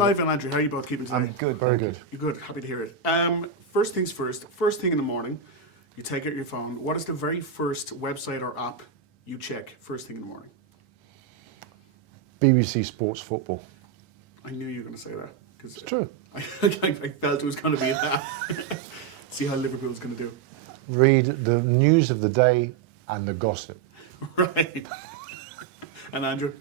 Clive and Andrew, how are you both keeping today? I'm good, Very good. You're good. Happy to hear it. First things first. First thing in the morning, you take out your phone. What is the very first website or app you check first thing in the morning? BBC Sports Football. I knew you were going to say that. Cause It's true. I felt it was going to be that. See how Liverpool's going to do. Read the news of the day and the gossip. Right. And Andrew?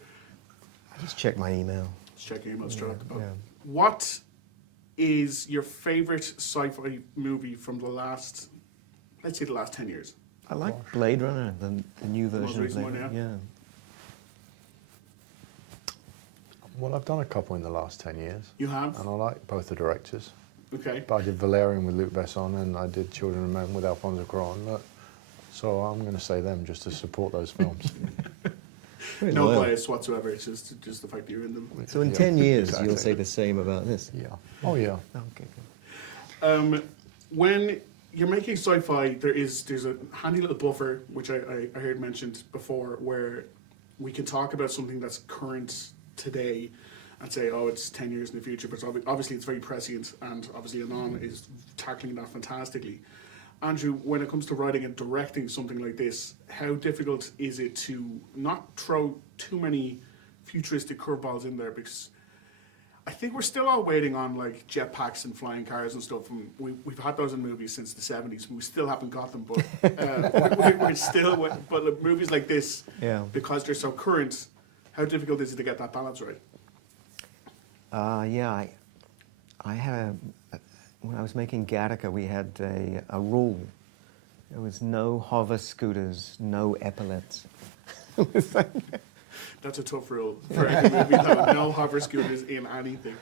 I just check my email. Let's check your email straight. Yeah. What is your favourite sci-fi movie from the last, let's say the last 10 years? I like Blade Runner, the new version of recent Blade one, Runner. Yeah. Well, I've done a couple in the last 10 years. You have? And I like both the directors. Okay. But I did Valerian with Luc Besson and I did Children of Men with Alfonso Cuarón. So I'm going to say them just to support those films. No bias whatsoever. It's just the fact that you're in them. So in 10 years, you'll say the same about this? Yeah. Oh, yeah. Okay, good. When you're making sci-fi, there's a handy little buffer, which I heard mentioned before, where we can talk about something that's current today and say, oh, it's 10 years in the future, but obviously it's very prescient, and obviously Anon is tackling that fantastically. Andrew, when it comes to writing and directing something like this, how difficult is it to not throw too many futuristic curveballs in there? Because I think we're still all waiting on like jetpacks and flying cars and stuff. And we've had those in movies since the 70s, and we still haven't got them. But we're still, but movies like this, because they're so current, how difficult is it to get that balance right? Yeah, I had when I was making Gattaca, we had a rule. There was no hover scooters, no epaulets. That's a tough rule for any movie, though. No hover scooters in anything.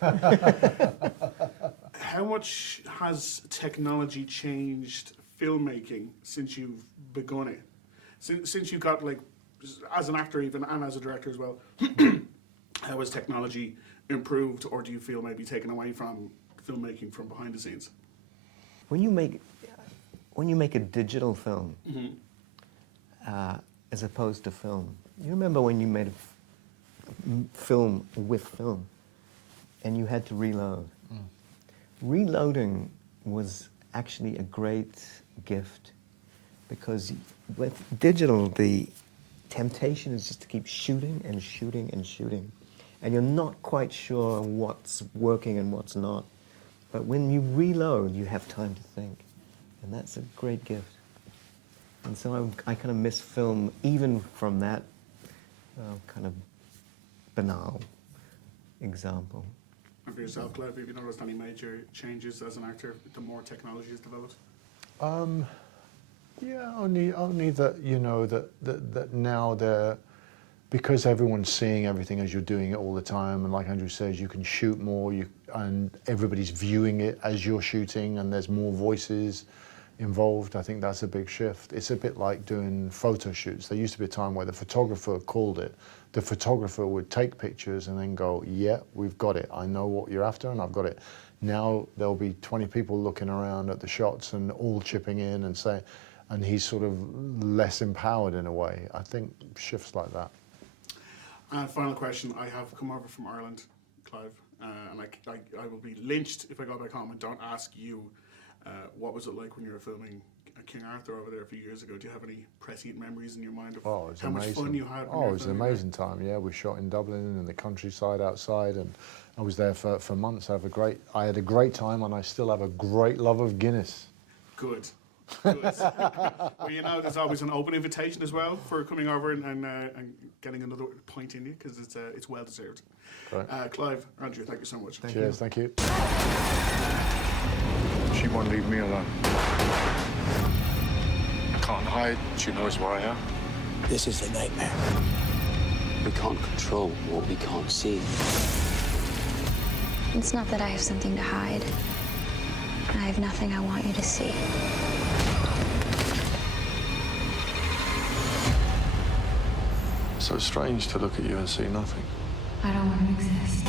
How much has technology changed filmmaking since you've begun it? Since you got, like, as an actor even, and as a director as well, how has technology improved, or do you feel maybe taken away from filmmaking from behind the scenes? When you make a digital film, as opposed to film, you remember when you made a film with film, and you had to reload. Reloading was actually a great gift, because with digital, the temptation is just to keep shooting and shooting and shooting, and you're not quite sure what's working and what's not. But when you reload, you have time to think, and that's a great gift. And so I kind of miss film even from that kind of banal example. And for yourself, Clive, have you noticed any major changes as an actor the more technology has developed? Yeah, only that, you know, that now they're, because everyone's seeing everything as you're doing it all the time, and like Andrew says, you can shoot more, and everybody's viewing it as you're shooting, and there's more voices involved. I think that's a big shift. It's a bit like doing photo shoots. There used to be a time where the photographer called it. The photographer would take pictures and then go, yeah, we've got it. I know what you're after, and I've got it. Now there'll be 20 people looking around at the shots and all chipping in and saying, and he's sort of less empowered in a way. I think shifts like that. And final question, I have come over from Ireland, Clive, and I will be lynched if I go back home and don't ask you, what was it like when you were filming King Arthur over there a few years ago? Do you have any prescient memories in your mind of how much fun you had? Oh, it was an amazing time, yeah. We shot in Dublin in the countryside outside, and I was there for months. I had a great time, and I still have a great love of Guinness. Good. Good. Well, you know, there's always an open invitation as well for coming over and getting another point in you, because it's well deserved. Clive, Andrew, thank you so much. Cheers, thank you. She won't leave me alone. Can't hide. She knows where I am. This is a nightmare. We can't control what we can't see. It's not that I have something to hide. I have nothing I want you to see. So strange to look at you and see nothing. I don't want to exist.